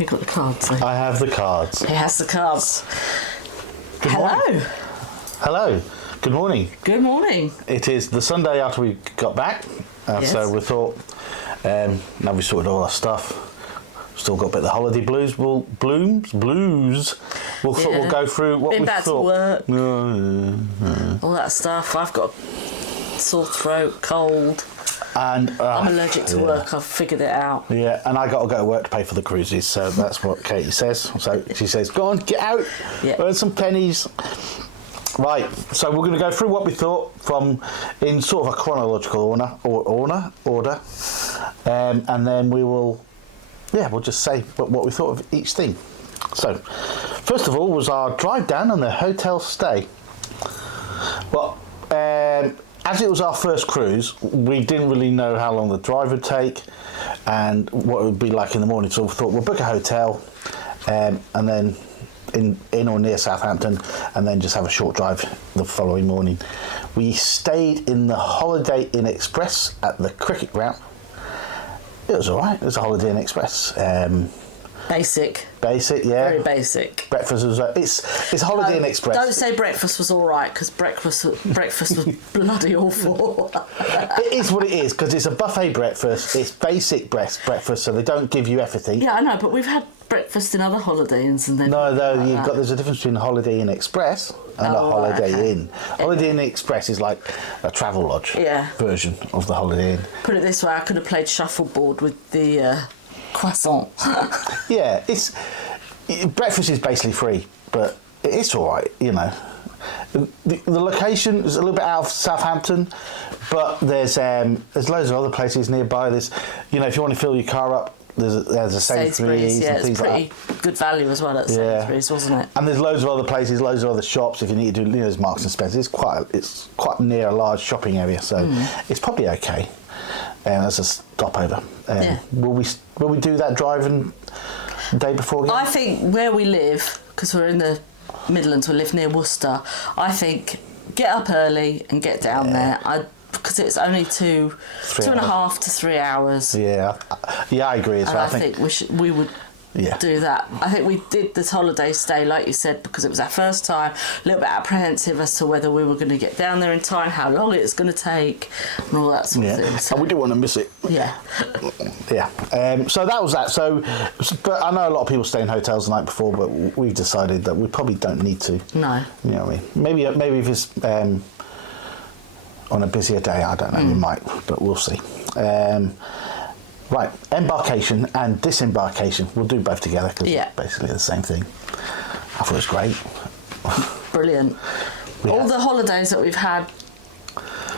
Have you got the cards then? I have the cards. He has the cards. Good Hello. morning. Hello. Good morning. Good morning. It is the Sunday after we got back, Yes. so we thought, now we've sorted all our stuff, still got a bit of the holiday blues. We'll go through what Been we back thought. to work. All that stuff. I've got a sore throat, cold. And I'm allergic to work. I've figured it out. Yeah, and I got to go to work to pay for the cruises, so that's what Katie says. So she says, "Go on, get out, earn some pennies." Right, so we're going to go through what we thought in sort of a chronological order, and then we'll just say what we thought of each thing. So, first of all was our drive down and the hotel stay. Well, as it was our first cruise, we didn't really know how long the drive would take and what it would be like in the morning, so we thought we'll book a hotel and then in or near Southampton, and then just have a short drive the following morning. We stayed in the Holiday Inn Express at the cricket ground. It was alright, it was a Holiday Inn Express. Basic, yeah. Very basic. Breakfast was it's Holiday Inn Express. Don't say breakfast was all right, because breakfast was bloody awful. It is what it is, because it's a buffet breakfast. It's basic breakfast, so they don't give you everything. Yeah, I know, but we've had breakfast in other Holiday Inns, and there's a difference between a Holiday Inn Express and a Holiday Inn. Holiday Inn Express is like a travel lodge version of the Holiday Inn. Put it this way, I could have played shuffleboard with the croissant. Yeah, breakfast is basically free, but it's all right, you know. The location is a little bit out of Southampton, but there's loads of other places nearby. There's, if you want to fill your car up, there's a Sainsbury's and things like that. It's pretty good value as well at Sainsbury's, wasn't it? And there's loads of other places, loads of other shops. If you need to do, there's Marks and Spencer. It's quite near a large shopping area, so it's probably okay. As a stopover. Will we do that driving the day before again? I think where we live, because we're in the Midlands, we live near Worcester. I think get up early and get down there. Because it's only 2.5 to 3 hours. Yeah, I agree as well. I think we would do that. I think we did this holiday stay, like you said, because it was our first time, a little bit apprehensive as to whether we were going to get down there in time, how long it's going to take, and all that sort of thing. So, and we didn't want to miss it. Yeah. So that was that. So, but I know a lot of people stay in hotels the night before, but we've decided that we probably don't need to. No. You know what I mean? Maybe if it's on a busier day, I don't know, we might, but we'll see. Right, embarkation and disembarkation. We'll do both together because it's basically the same thing. I thought it was great. Brilliant. All the holidays that we've had,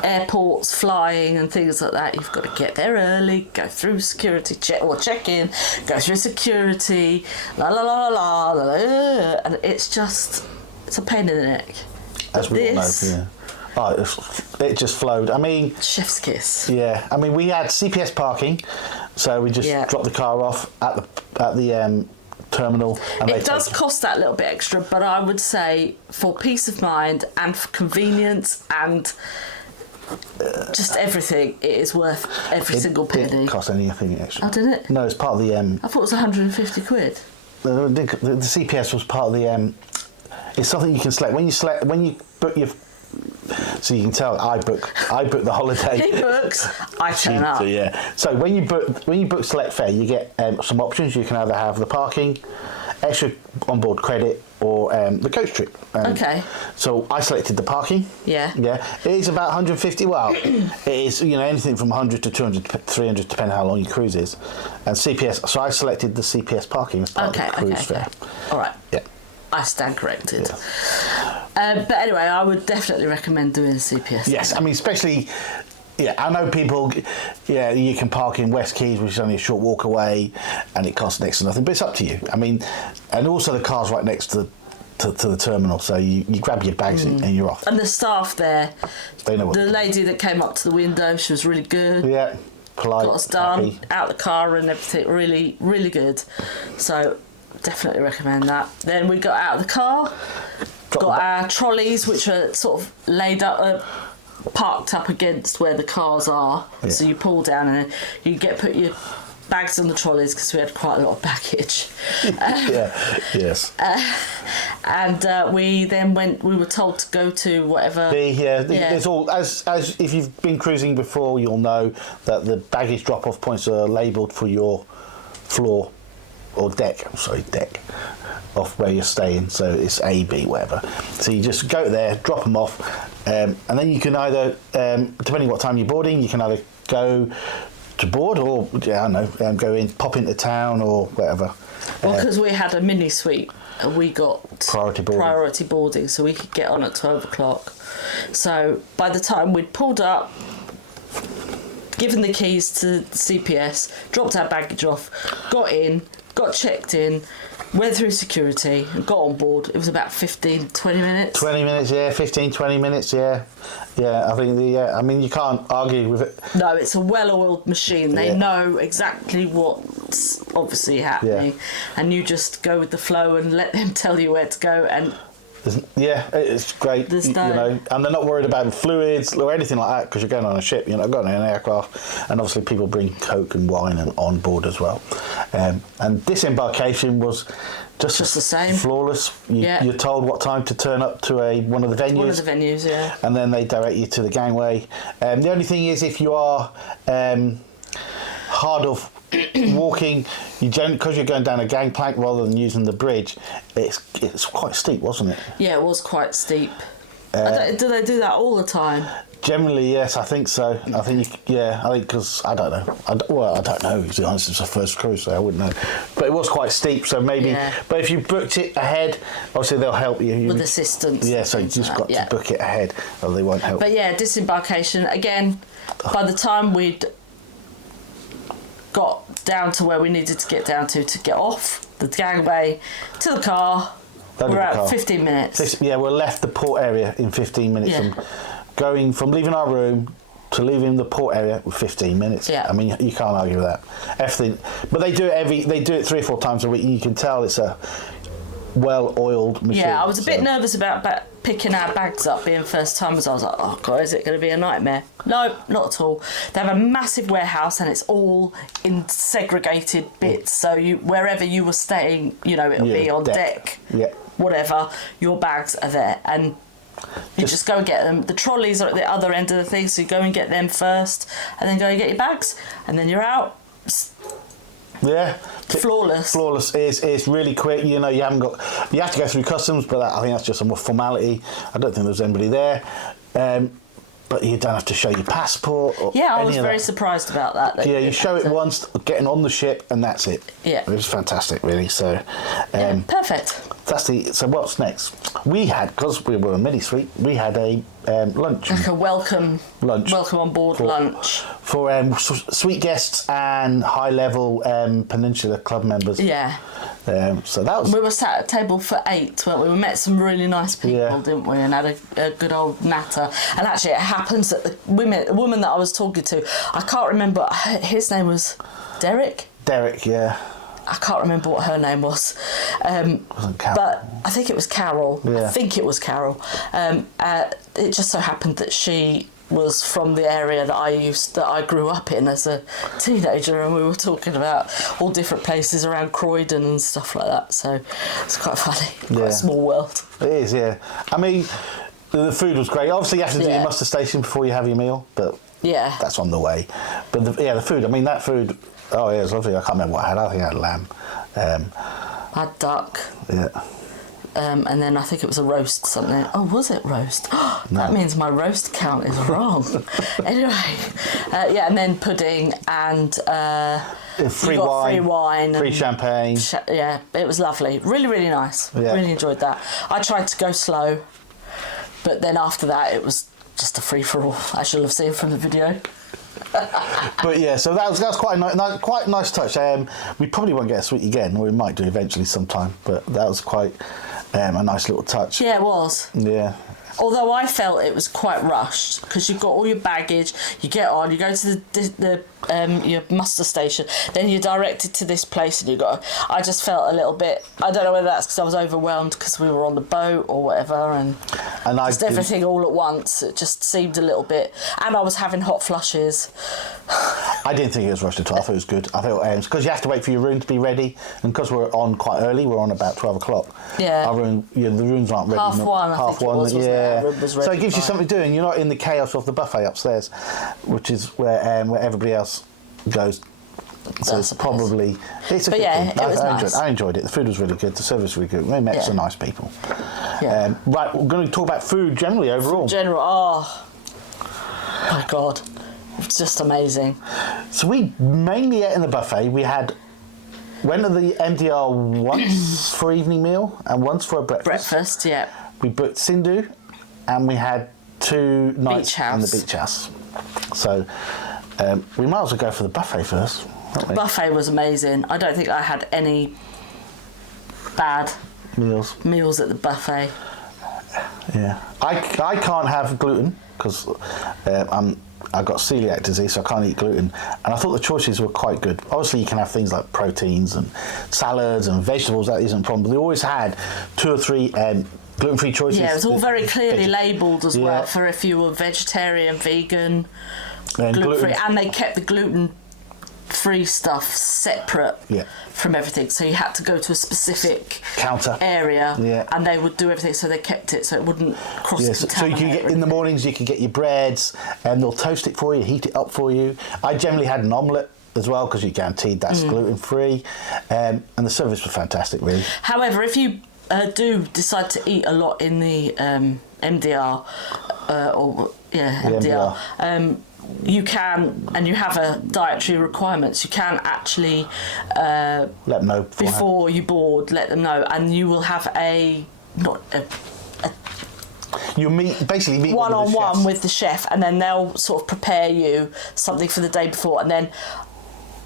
airports, flying and things like that, you've got to get there early, go through security check in, go through security, la la la la la, and it's a pain in the neck. As we all know, yeah. Oh, it just flowed. I mean, chef's kiss. Yeah, I mean, we had CPS parking, so we just dropped the car off at the terminal. And it does cost that little bit extra, but I would say for peace of mind and for convenience and just everything, it is worth every single penny. It didn't cost anything extra. Oh, did it? No, it's part of the. I thought it was 150 quid. The CPS was part of the. It's something you can select when you book your. So you can tell I book the holiday. He books, I turn up. Yeah. So when you book Select Fare, you get some options. You can either have the parking, extra onboard credit, or the coach trip. Okay. So I selected the parking. Yeah. Yeah. It is about 150. Well, it is anything from 100 to 200 to 300 depending how long your cruise is, and CPS. So I selected the CPS parking as part of the cruise fare. All right. Yeah. I stand corrected. But anyway, I would definitely recommend doing a CPS. Yes, I mean, especially, I know people, you can park in West Keys, which is only a short walk away, and it costs next to nothing, but it's up to you. I mean, and also the car's right next to the terminal, so you grab your bags and you're off. And the staff there, they know what the lady that came up to the window, she was really good. Yeah, polite, got us done, happy. out the car and everything, really, really good. So definitely recommend that. Then we got out of the car, got our trolleys, which are sort of laid up, parked up against where the cars are. Yeah. So you pull down and you put your bags on the trolleys because we had quite a lot of baggage. Yes. And we then we were told to go to whatever. There's all as if you've been cruising before, you'll know that the baggage drop-off points are labelled for your floor or deck. Off where you're staying, so it's A, B, whatever. So you just go there, drop them off, and then you can either, depending what time you're boarding, you can either go to board or go pop into town or whatever. Well, because we had a mini suite, we got priority boarding, so we could get on at 12 o'clock. So by the time we'd pulled up, given the keys to CPS, dropped our baggage off, got in, got checked in, went through security and got on board. It was about 15-20 minutes. 20 minutes, 15-20 minutes, I think you can't argue with it. No, it's a well-oiled machine. They know exactly what's obviously happening, and you just go with the flow and let them tell you where to go. And it's great. And they're not worried about fluids or anything like that because you're going on a ship. You're not going on an aircraft, and obviously people bring Coke and wine on board as well. And this embarkation was just the same, flawless. You're told what time to turn up to one of the venues. One of the venues, yeah. And then they direct you to the gangway. The only thing is, if you are hard off walking, because you're going down a gangplank rather than using the bridge, it's quite steep, wasn't it? Yeah, it was quite steep. Do they do that all the time? Generally, yes, I think so. I think because I don't know. I don't know. To be honest, it's a first cruise, so I wouldn't know. But it was quite steep, so maybe. Yeah. But if you booked it ahead, obviously they'll help you with assistance. Yeah, so you just got to book it ahead, or they won't help. But disembarkation again. By the time we'd got down to where we needed to get down to get off the gangway to the car, we're at 15 minutes. We're left the port area in 15 minutes. From leaving our room to leaving the port area with 15 minutes. Yeah. I mean, you can't argue with that. Everything, but they do it 3 or 4 times a week, and you can tell it's a well-oiled machine. Yeah, I was a bit nervous about picking our bags up being first timers. I was like, oh God, is it going to be a nightmare? No, not at all. They have a massive warehouse and it's all in segregated bits. So wherever you were staying, it'll be on deck, whatever, your bags are there. And you just go and get them. The trolleys are at the other end of the thing, so you go and get them first and then go and get your bags and then you're out. Yeah, flawless. It's really quick. You have to go through customs, but I think that's just a formality. I don't think there's anybody there, but you don't have to show your passport. I was very surprised about that. You show it once, getting on the ship, and that's it. Yeah, it was fantastic, really. So, perfect. So what's next? We had, because we were a mini suite, we had a lunch. Like a welcome on board lunch. For suite guests and high-level Peninsula Club members. Yeah. So that was... We were sat at a table for 8, weren't we? We met some really nice people, didn't we? And had a good old natter. And actually, it happens that the woman that I was talking to, I can't remember, his name was Derek? Derek, yeah. I can't remember what her name was. Wasn't Carol. But I think it was Carol. Yeah. I think it was Carol. It just so happened that she was from the area that I grew up in as a teenager, and we were talking about all different places around Croydon and stuff like that. So it's quite funny. Quite a small world. It is, yeah. I mean, the food was great. Obviously, you have to do your muster station before you have your meal, but that's on the way. But the food. I mean, that food. Oh yeah, it was lovely. I can't remember what I had. I think I had lamb. I had duck. Yeah. And then I think it was a roast something. Oh, was it roast? That means my roast count is wrong. Anyway, and then pudding and free wine, free champagne. It was lovely. Really, really nice. Yeah. Really enjoyed that. I tried to go slow, but then after that it was just a free-for-all, as you'll have seen from the video. But so that was quite a nice touch. We probably won't get a suite again, or we might do eventually sometime. But that was quite a nice little touch. Yeah, it was. Yeah. Although I felt it was quite rushed because you've got all your baggage. You get on, you go to the your muster station. Then you're directed to this place, and I just felt a little bit. I don't know whether that's because I was overwhelmed because we were on the boat or whatever, and just everything all at once. It just seemed a little bit. And I was having hot flushes. I didn't think it was rushed at all. I thought it was good. I thought because you have to wait for your room to be ready, and because we're on quite early, we're on about 12 o'clock. Yeah. Our room, the rooms aren't ready. Half one. I think it was, yeah. Room was ready, so it gives you something to do, and you're not in the chaos of the buffet upstairs, which is where everybody else goes. So it's probably it's a good thing. It was nice. I enjoyed it. The food was really good. The service was really good. We met some nice people. Yeah. Right, we're going to talk about food generally overall. Oh my God, it's just amazing. So we mainly ate in the buffet. We went to the MDR once for evening meal and once for a breakfast. Yeah. We booked Sindhu, and we had 2 nights in the beach house. So we might as well go for the buffet first. The buffet was amazing. I don't think I had any bad meals at the buffet. Yeah, I can't have gluten because I've got celiac disease, so I can't eat gluten. And I thought the choices were quite good. Obviously, you can have things like proteins and salads and vegetables. That isn't a problem. But they always had 2 or 3 gluten-free choices. Yeah, it was all very clearly labelled as well for if you were vegetarian, vegan, gluten-free, and they kept the gluten-free stuff separate from everything. So you had to go to a specific counter area, and they would do everything. So they kept it so it wouldn't cross-contaminate. So you can get in the mornings. You can get your breads, and they'll toast it for you, heat it up for you. I generally had an omelette as well because you're guaranteed that's gluten-free, and the service was fantastic, really. However, if you do decide to eat a lot in the MDR, MDR. You can, and you have a dietary requirements, you can actually let them know before you board, let them know, and you will have you basically meet one-on-one with the chef, and then they'll sort of prepare you something for the day before, and then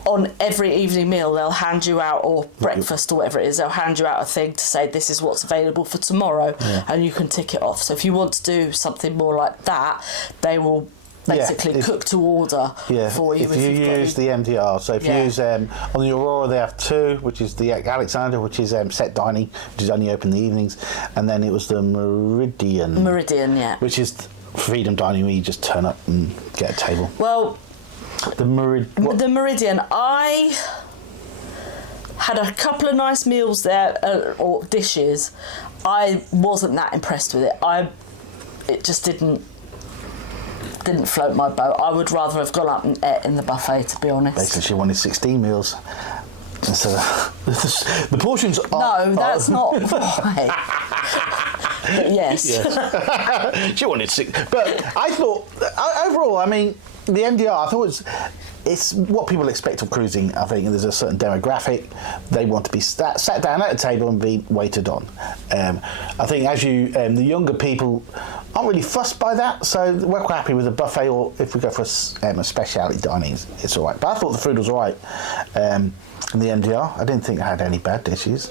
on every evening meal they'll hand you out, or breakfast or whatever it is, they'll hand you out a thing to say this is what's available for tomorrow, and you can tick it off. So if you want to do something more like that, they will basically cook to order for you. If you use the MDR, so if you use on the Aurora they have 2, which is the Alexander, which is set dining, which is only open in the evenings, and then it was the Meridian, which is freedom dining, where you just turn up and get a table. Well, the Meridian, I had a couple of nice meals there, or dishes. I wasn't that impressed with it. It just didn't float my boat. I would rather have gone up and ate in the buffet, to be honest. Basically, she wanted 16 meals. So the portions are... No, that's not right. But yes. She wanted 6. But I thought, overall, I mean, the MDR, I thought it's what people expect of cruising. I think there's a certain demographic. They want to be sat down at a table and be waited on. I think the younger people aren't really fussed by that, so we're quite happy with a buffet, or if we go for a speciality dining, it's all right. But I thought the food was all right in the MDR. I didn't think I had any bad dishes.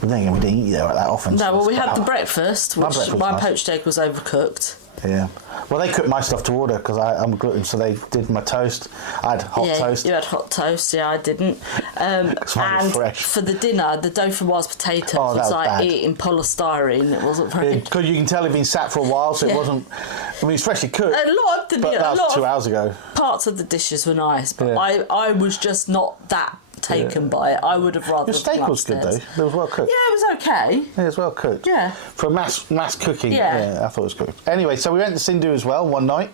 But then again, we didn't eat there that often. No, well, we had the breakfast, which my poached egg was overcooked. Yeah. Well, they cooked my stuff to order because I'm gluten, so they did my toast. I had hot toast. You had hot toast, I didn't. And fresh. For the dinner, the dauphinoise potatoes was like bad. Eating polystyrene. It wasn't very... Because you can tell it'd been sat for a while, so it wasn't... I mean, it's freshly cooked. That was 2 hours ago. Parts of the dishes were nice, but I was just not that taken by it. I would have rather... Your steak was good, though. It was well cooked. Yeah, it was okay. Yeah, it was well cooked. Yeah. For mass cooking, I thought it was good. Anyway, so we went to Sindhu as well one night.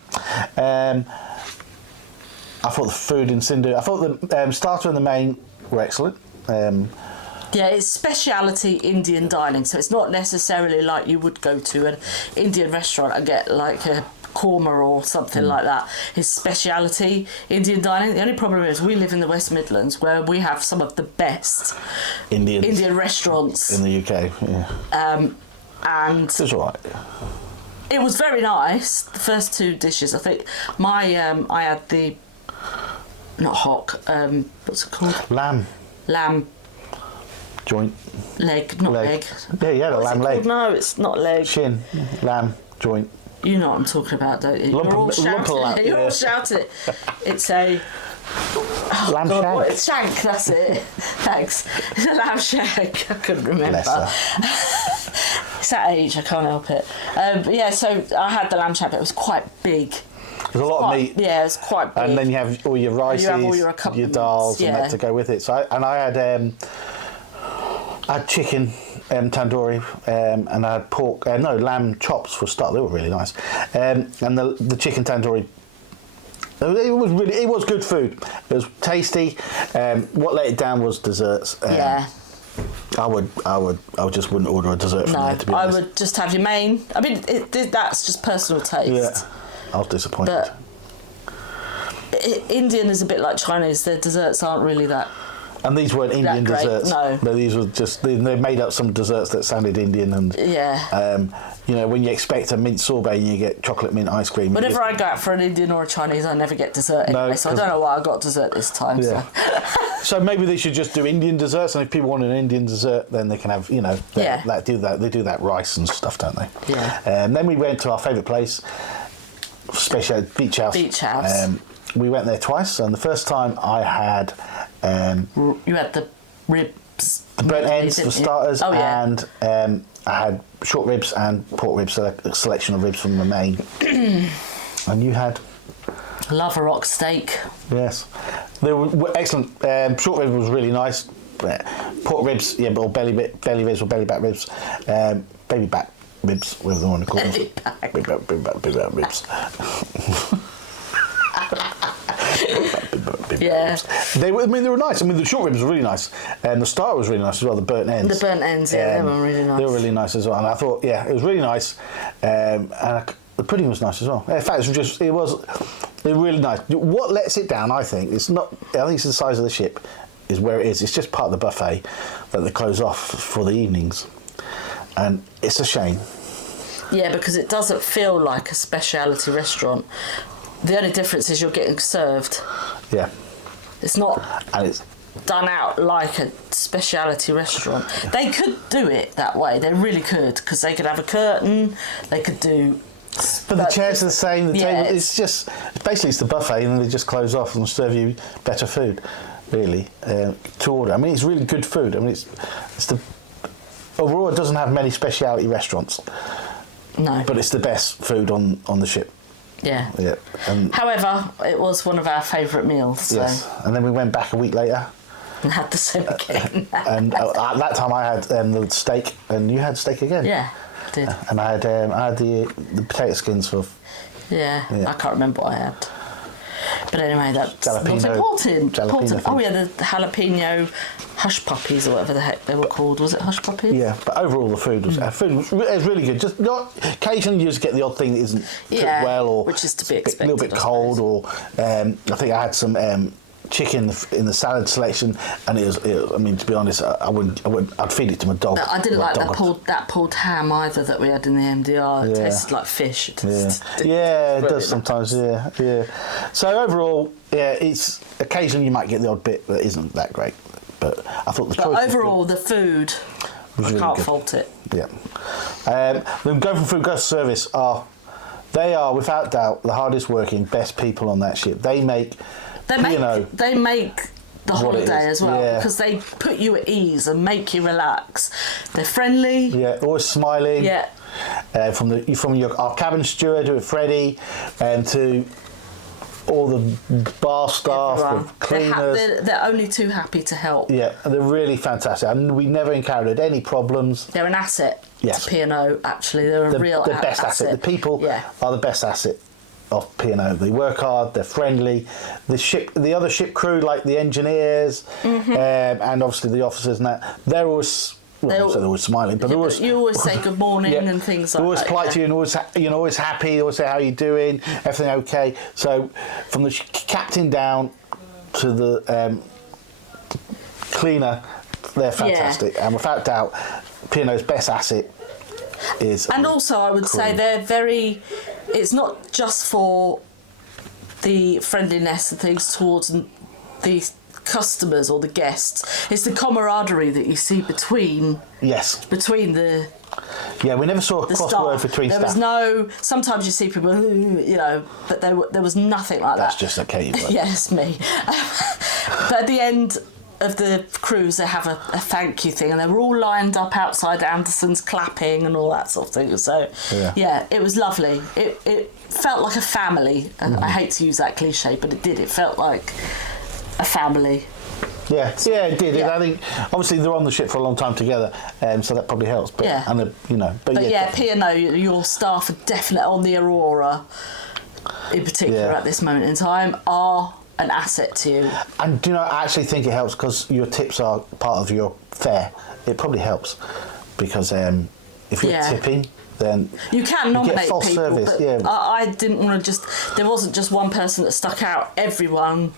I thought the food in Sindhu... I thought the starter and the main were excellent. Yeah, it's speciality Indian dining, so it's not necessarily like you would go to an Indian restaurant and get like a korma or something like that. It's speciality Indian dining. The only problem is we live in the West Midlands, where we have some of the best Indian restaurants in the UK. Yeah. And it was all right. It was very nice. The first 2 dishes, I think. I had the not hock. What's it called? Lamb. Joint. Leg, not leg. Yeah, you had a lamb leg. No, it's not leg. Shin, lamb, joint. You know what I'm talking about, don't you? You're all shouting. You're all shouting. It's a lamb shank. What, it's shank. That's it. Thanks. It's a lamb shank. I couldn't remember. It's that age. I can't help it. But yeah, so I had the lamb shank, but it was quite big. There's a lot of meat. Yeah, it was quite big. And then you have all your rices, your dals, and that to go with it. So I had chicken. Tandoori, and I had pork. Lamb chops for start. They were really nice, and the chicken tandoori. It was good food. It was tasty. What let it down was desserts. Yeah. I just wouldn't order a dessert from there. To be honest, I would just have your main. I mean, that's just personal taste. Yeah, I was disappointed. But Indian is a bit like Chinese. Their desserts aren't really that. And these weren't Indian desserts. No, these were just they made up some desserts that sounded Indian, and when you expect a mint sorbet and you get chocolate mint ice cream. Whenever I go out for an Indian or a Chinese, I never get dessert anyway, so I don't know why I got dessert this time. Yeah. So maybe they should just do Indian desserts, and if people want an Indian dessert, then they can have do that. They do that rice and stuff, don't they? Yeah. Then we went to our favourite place, special Beach House. Beach House. We went there twice, and the first time I had. You had the ribs. The burnt ends for starters, and I had short ribs and pork ribs, so a selection of ribs from the main. And you had? Lava rock steak. Yes. They were excellent. Short ribs was really nice. Pork ribs, or belly ribs or belly back ribs. Baby back ribs, whatever they want to call them. Belly back ribs. Yeah, they were nice. I mean, the short ribs were really nice, and the starter was really nice as well. The burnt ends. The burnt ends, they were really nice. They were really nice as well, and I thought, it was really nice, and the pudding was nice as well. In fact, it was really nice. What lets it down, I think, it's not. I think it's the size of the ship, is where it is. It's just part of the buffet that they close off for the evenings, and it's a shame. Yeah, because it doesn't feel like a specialty restaurant. The only difference is you're getting served. Yeah. It's not and it's done out like a specialty restaurant. They could do it that way. They really could, because they could have a curtain. They could do. But the chairs are the same. The table. It's the buffet, and they just close off and serve you better food. Really, to order. I mean, it's really good food. I mean, it's the. Aurora doesn't have many specialty restaurants. No. But it's the best food on the ship. Yeah. Yeah. However, it was one of our favourite meals. So. Yes. And then we went back a week later. And had the same again. And at that time I had the steak, and you had steak again. Yeah, I did. And I had the potato skins for. Yeah, I can't remember what I had. But anyway, that's not important. Jalapeno. Oh yeah, the jalapeno hush puppies or whatever the heck they were called. Was it hush puppies? Yeah, but overall the food was really good. Just not occasionally you just get the odd thing that isn't cooked well, or which is to be expected. A little bit cold, or I think I had some chicken in the salad selection, and it was. I mean, to be honest, I'd feed it to my dog. No, I didn't like that pulled ham either that we had in the MDR. It tasted like fish. It does sometimes. Yeah. So overall, it's occasionally you might get the odd bit that isn't that great, but I thought the choice. But overall, the food, I can't fault it. Yeah. The Go from Food Go Service they are without doubt the hardest working, best people on that ship. They make. They make the holiday as well, because they put you at ease and make you relax. They're friendly. Yeah, always smiling. Yeah. From our cabin steward, Freddie, and to all the bar staff, the cleaners. They're only too happy to help. Yeah, they're really fantastic, and we never encountered any problems. They're an asset to P&O. Actually, they're a real best asset. The people are the best asset of P&O. They work hard, they're friendly. The other ship crew, like the engineers, and obviously the officers and that, they're always smiling, but you always say good morning and things like that. Always polite to you, and always happy. They always say, how you doing? Everything okay? So from the captain down to the cleaner, they're fantastic, and without doubt, P&O's best asset is. And also, I would say they're very. It's not just for the friendliness and things towards the customers or the guests. It's the camaraderie that you see between the Yeah, we never saw a crossword between There staff. was no. Sometimes you see people, but there was nothing like That's that. just a Katie word. Yes, me. But at the end of the cruise, they have a thank you thing, and they were all lined up outside Anderson's, clapping and all that sort of thing. So, yeah, it was lovely. It felt like a family, and I hate to use that cliche, but it did. It felt like a family. Yeah, it did. Yeah. I think obviously they're on the ship for a long time together, so that probably helps. But, yeah, P&O, your staff are definitely on the Aurora, in particular at this moment in time, are an asset to you. And do you know, I actually think it helps because your tips are part of your fare. It probably helps because if you're tipping, then you can nominate get false people. Service. But I didn't want to there wasn't just one person that stuck out. Everyone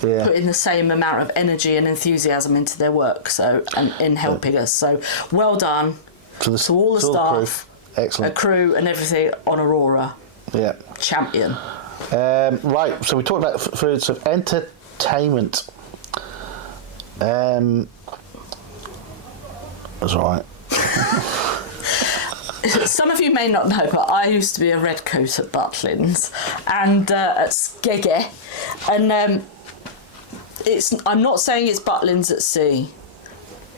put in the same amount of energy and enthusiasm into their work, and in helping us. So well done to all the staff, excellent, a crew, and everything on Aurora. Yeah, champion. Right, so we talked about foods of entertainment. That's right. Some of you may not know, but I used to be a redcoat at Butlins and at Skegge, and I'm not saying it's Butlins at sea,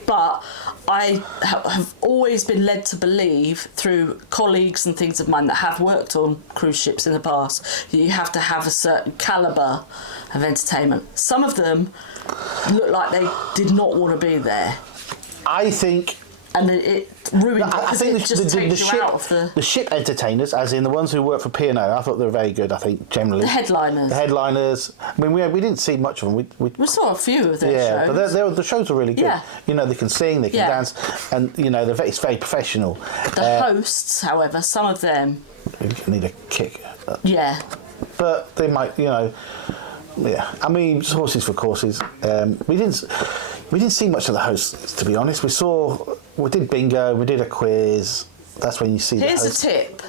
but I have always been led to believe through colleagues and things of mine that have worked on cruise ships in the past that you have to have a certain calibre of entertainment. Some of them look like they did not want to be there. I think... And it ruined it because it just takes you out of the ship entertainers, as in the ones who work for P&O, I thought they were very good, I think, generally. The headliners. I mean, we didn't see much of them. We saw a few of their shows. But the shows are really good. Yeah. You know, they can sing, they can dance, and, you know, it's very professional. The hosts, however, some of them... need a kick. Yeah. But they might, you know... Yeah, I mean, horses for courses. We didn't see much of the hosts, to be honest. We did bingo, we did a quiz. That's when you see the hosts. Here's a tip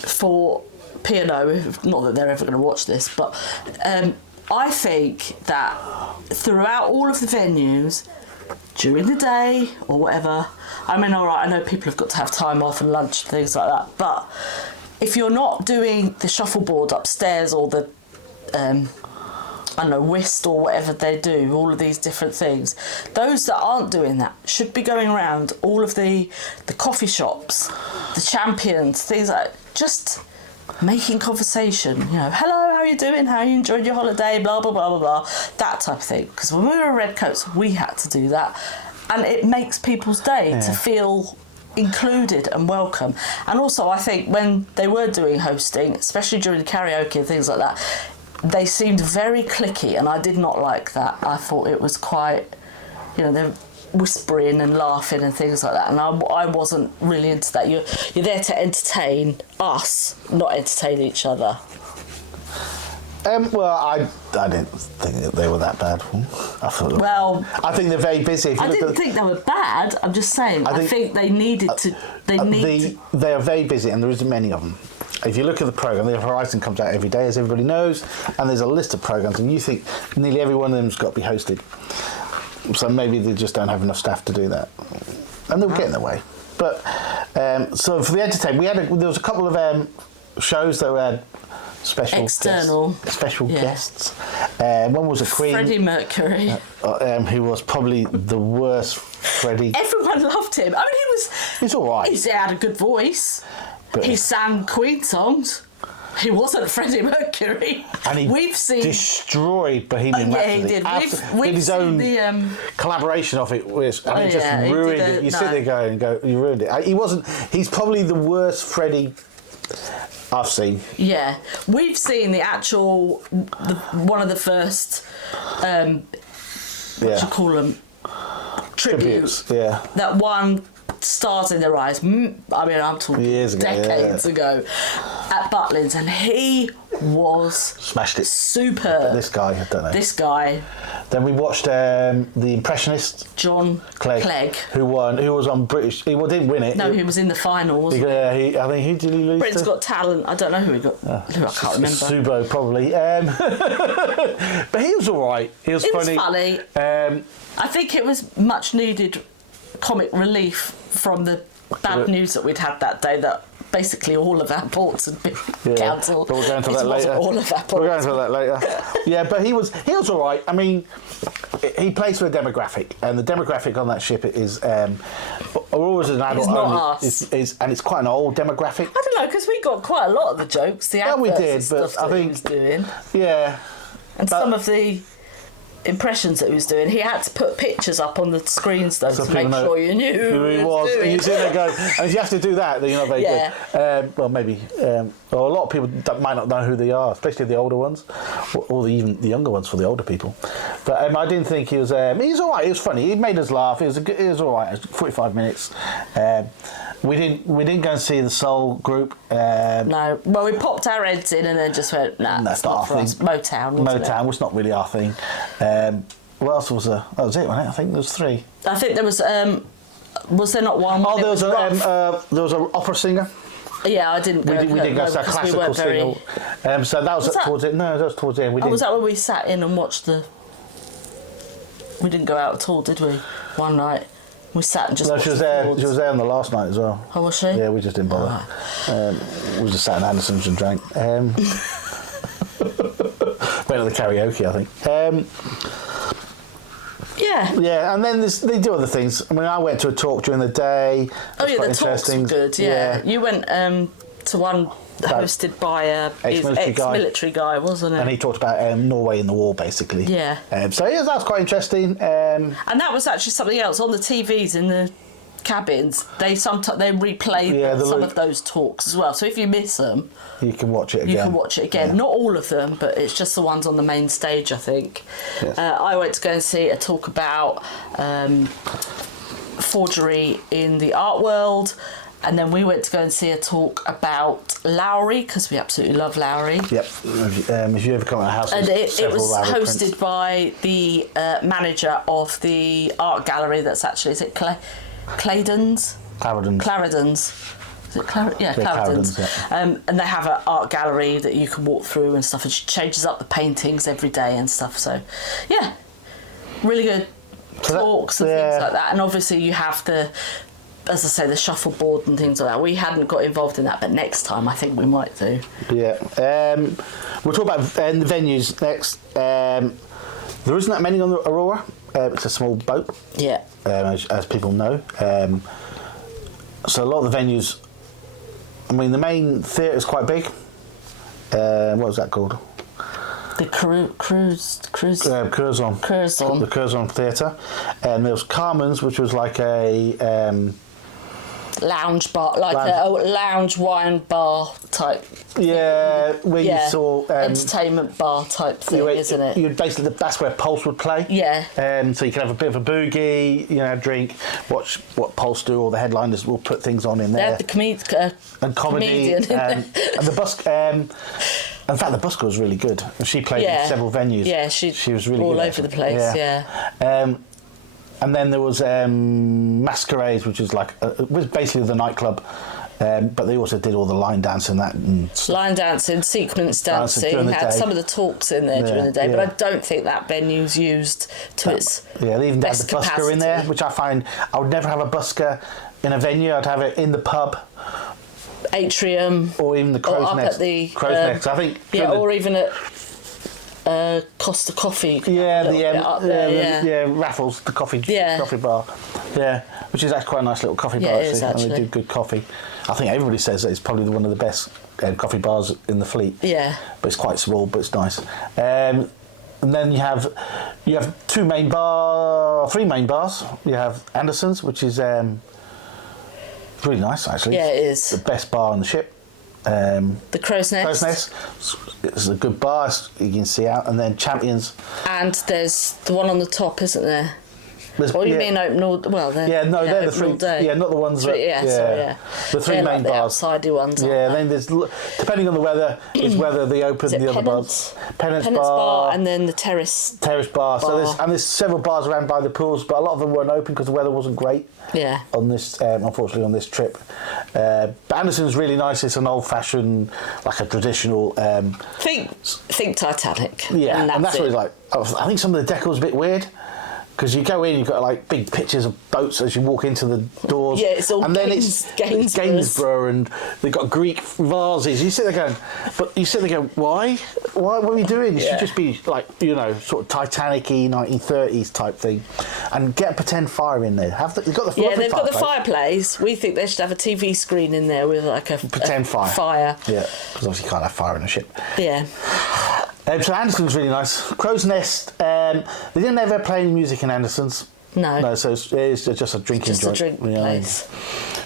for P&O, not that they're ever going to watch this, but I think that throughout all of the venues, during the day or whatever, I mean, all right, I know people have got to have time off and lunch and things like that, but if you're not doing the shuffleboard upstairs or the I don't know, whist or whatever they do, all of these different things. Those that aren't doing that should be going around all of the coffee shops, the champions, things like just making conversation. You know, hello, how are you doing? How you enjoyed your holiday? Blah, blah, blah, blah, blah. That type of thing. Because when we were redcoats, we had to do that. And it makes people's day to feel included and welcome. And also, I think when they were doing hosting, especially during the karaoke and things like that, they seemed very cliquey, and I did not like that. I thought it was quite, you know, they're whispering and laughing and things like that, and I wasn't really into that. You're there to entertain us, not entertain each other. Well, I didn't think that they were that bad. I think they're very busy. I didn't think they were bad. I'm just saying. I think they needed to. They are very busy, and there isn't many of them. If you look at the programme, the Horizon comes out every day, as everybody knows, and there's a list of programmes, and you think nearly every one of them's got to be hosted. So maybe they just don't have enough staff to do that, and they'll get in the way. But so for the entertainment, there was a couple of shows that had special guests. One was a Queen, Freddie Mercury, who was probably the worst Freddie. Everyone loved him. I mean, he's all right. He had a good voice. But he sang Queen songs. He wasn't Freddie Mercury. And he destroyed Bohemian Rhapsody. Yeah, he did. We've his own collaboration of it, and it just ruined it. You sit there going and go, you ruined it. He wasn't. He's probably the worst Freddie I've seen. Yeah, we've seen the actual one of the first. What do you call them? Tributes. Yeah. That one. Stars in their eyes. I mean, I'm talking decades ago at Butlins, and he was smashed it. Superb. This guy, I don't know. This guy. Then we watched the Impressionist. John Clegg. Who won? Who was on British? He didn't win it. No, he was in the final, wasn't he? Yeah, I think who did he lose Britain's to? Got Talent. I don't know who he got. Who I can't remember. Subo probably. But he was all right. He was funny. I think it was much needed comic relief from the bad news that we'd had that day that basically all of our ports had been cancelled. But we're going to that later. All of our ports. We're going to that later. Yeah, but he was all right. I mean, he plays for a demographic, and the demographic on that ship is Aurora's an adult only. And it's quite an old demographic. I don't know, because we got quite a lot of the jokes, the adverts we did, and stuff but I think he was doing. Yeah. And some of the impressions that he was doing, he had to put pictures up on the screens though to make sure you knew who he was doing. And you see them go, and if you have to do that, then you're not very good. Well, maybe. Well, a lot of people might not know who they are, especially the older ones, or even the younger ones for the older people. But I didn't think he was. He's all right. He was funny. He made us laugh. He was all right. 45 minutes. We didn't go and see the Soul group. No. Well, we popped our heads in and then just went, nah, that's not for us. Motown, was not really our thing. What else was there? That was it, wasn't it? I think there was 3. I think there was there not one? Oh, there was an opera singer. Yeah, I didn't go. We didn't go to that classical singer. So that was towards it. No, that was towards the end. Was that when we sat in and watched the... We didn't go out at all, did we? One night. We sat and just watched she was there on the last night as well. Oh, was she? Yeah, we just didn't bother. We just sat in Anderson's and drank. Went to the karaoke, I think. Yeah, and then they do other things. I mean, I went to a talk during the day. Oh, yeah, the talks were good, yeah. You went to one hosted by a ex-military guy, wasn't it? And he talked about Norway in the war, basically. Yeah. So, yeah, that's quite interesting. And that was actually something else. On the TVs in the cabins, they replay some of those talks as well. So if you miss them... You can watch it again. Yeah. Not all of them, but it's just the ones on the main stage, I think. Yes. I went to go and see a talk about forgery in the art world, and then we went to go and see a talk about Lowry, because we absolutely love Lowry. Yep. If you ever come to our house, and it was hosted by the manager of the art gallery that's actually, is it Clarendon's? Clarendon's. Is it Clarendon's? Yeah. And they have an art gallery that you can walk through and stuff, and she changes up the paintings every day and stuff. So, yeah, really good talks and things like that. And obviously you have the, as I say, the shuffleboard and things like that. We hadn't got involved in that, but next time I think we might do. Yeah. We'll talk about the venues next. There isn't that many on the Aurora. It's a small boat. Yeah. As people know. So a lot of the venues... I mean, the main theatre is quite big. What was that called? The Curzon. The Curzon Theatre. And there was Carmen's, which was like a... lounge bar, a lounge wine bar type. Yeah, where you saw entertainment bar type thing, isn't it? Basically, that's where Pulse would play. Yeah. So you can have a bit of a boogie, drink, watch what Pulse do, or the headliners will put things on in there. They had the and comedy and the bus. In fact, the busker was really good. She played in several venues. Yeah, she was really all good, over the place. Yeah. And then there was Masquerades, which was was basically the nightclub, but they also did all the line dancing, line dancing, sequence dancing. Had some of the talks in there during the day, but I don't think that venue's used to its they even had best the busker capacity. in there, which I find I would never have a busker in a venue. I'd have it in the pub. Atrium, or even the Crow's Nest. At the Crow's Nest, I think. Or even at Costa Coffee. Raffles, the coffee bar. Yeah, which is actually quite a nice little coffee bar. It is, actually. And they do good coffee. I think everybody says that it's probably one of the best coffee bars in the fleet. Yeah. But it's quite small, but it's nice. And then you have 3 main bars. You have Anderson's, which is really nice, actually. Yeah, it is. The best bar on the ship. The Crow's Nest. It's a good bar, you can see out. And then Champions. And there's the one on the top, isn't there? What do you mean open all... Well, they're the 3... Yeah, not the ones that... The 3 main bars. The outsidey ones, Yeah, then there's... Depending on the weather, is whether they open the other bars. Penance bar. And then the Terrace bar. So there's several bars around by the pools, but a lot of them weren't open because the weather wasn't great. Yeah. On this, unfortunately, on this trip. But Anderson's really nice. It's an old-fashioned, like a traditional... Think Titanic. Yeah, and that's what it's like. I think some of the decor's a bit weird. because you go in, you've got like big pictures of boats as you walk into the doors. Yeah, it's all and then Gainsborough's. Gainsborough, and they've got Greek vases. You sit there going, why? What are you doing? It should just be like, you know, sort of Titanic-y 1930s type thing, and get a pretend fire in there. They've got the they've got the fireplace. We think they should have a TV screen in there with like a pretend fire. Yeah, because obviously you can't have fire in a ship. Yeah. So Anderson's really nice. Crow's Nest. They didn't ever play any music in Anderson's. No. So it's just a drinking joint. Just a drink place.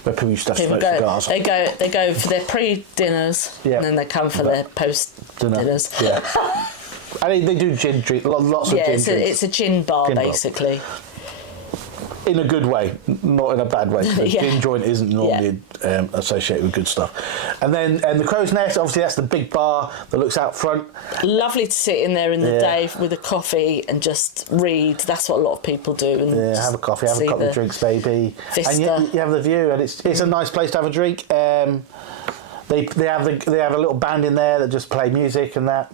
Where people used to smoke cigars. They go for their pre-dinners, and then they come for their post-dinners. Yeah. And they do gin drink, lots of gin drinks. It's a gin bar, basically. In a good way, not in a bad way. The gin joint isn't normally associated with good stuff. And the Crow's Nest, obviously that's the big bar that looks out front. Lovely to sit in there in the day with a coffee and just read. That's what a lot of people do. And have a coffee, have a couple of drinks, baby. Vista. And you have the view, and it's a nice place to have a drink. They have a little band in there that just play music and that.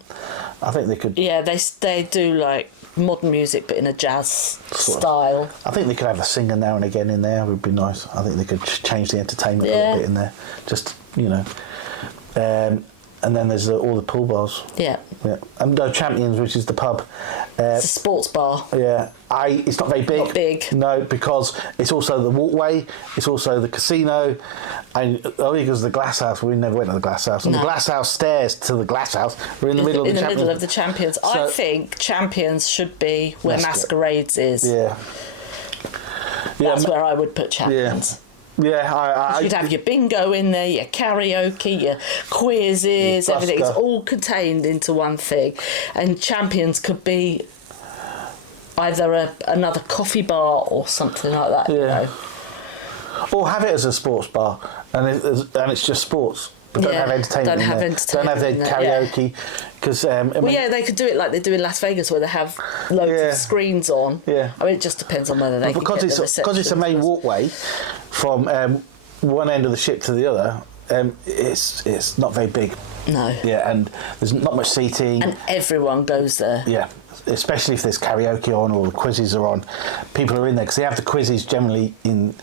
I think they could. Yeah, they do like modern music but in a jazz style. I think they could have a singer now and again in there. It would be nice. I think they could change the entertainment a little bit in there. Just, you know. And then there's all the pool bars. Yeah. And Champions, which is the pub. It's a sports bar. Yeah. It's not very big. Not big. No, because it's also the walkway. It's also the casino. And only because the Glass House, we never went to the Glass House. And the Glass House stairs to the Glass House were in the middle of the Champions. In the middle of the Champions. So, I think Champions should be where Masquerades is. Yeah. That's where I would put Champions. Yeah, you'd have your bingo in there, your karaoke, your quizzes, everything's all contained into one thing. And Champions could be either another coffee bar or something like that. You know. Or have it as a sports bar, and it's just sports. But don't have entertainment. Don't have their karaoke. Because they could do it like they do in Las Vegas, where they have loads of screens on. Yeah. I mean, it just depends on whether they can get the reception. Because it's a main walkway from one end of the ship to the other. It's not very big. No. Yeah, and there's not much seating. And everyone goes there. Yeah. Especially if there's karaoke on or the quizzes are on, people are in there because they have the quizzes generally in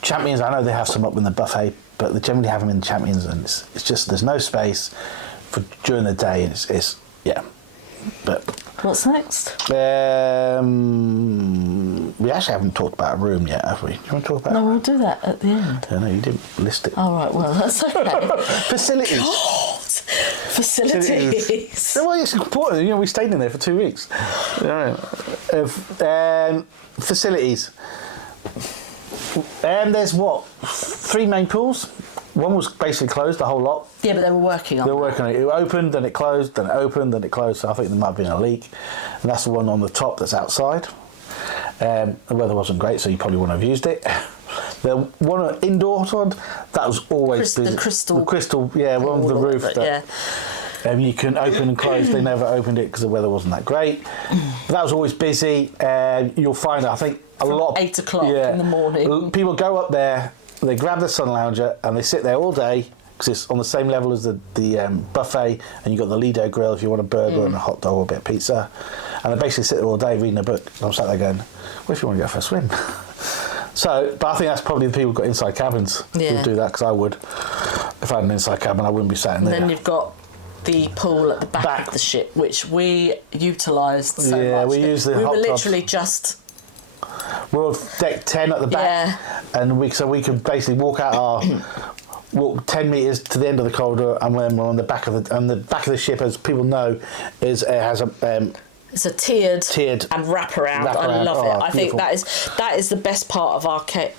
Champions. I know they have some up in the buffet, but they generally have them in Champions, and it's just there's no space for during the day. And it's But what's next? We actually haven't talked about a room yet, have we? Do you want to talk about? No, we'll do that at the end. No, you didn't list it. Oh right, well that's okay. Facilities. God, facilities. Well, it's important. You know, we stayed in there for 2 weeks. Facilities. There's 3 main pools. One was basically closed, the whole lot. Yeah, but they were working on it. They were working on it. It opened, then it closed, then it opened, then it closed. So I think there might have been a leak. And that's the one on the top that's outside. The weather wasn't great, so you probably wouldn't have used it. The one indoor one, that was always busy. The crystal. The crystal, one with the roof. You can open and close. They never opened it because the weather wasn't that great. But that was always busy. You'll find, I think, a lot of 8 o'clock in the morning. People go up there, they grab the sun lounger, and they sit there all day because it's on the same level as the buffet, and you've got the Lido grill if you want a burger and a hot dog or a bit of pizza. And they basically sit there all day reading a book. And I'm sat there going, what if you want to go for a swim? But I think that's probably the people who've got inside cabins who do that, because I would. If I had an inside cabin, I wouldn't be sat in there. And then you've got the pool at the back of the ship, which we utilised so much. Yeah, we used the hot tubs. We were literally just... We're on deck 10 at the back, and we could basically walk 10 metres to the end of the corridor, and when we're on the back of the ship, as people know, has a it's a tiered and wraparound. I love it. I think that is the best part of Aurora.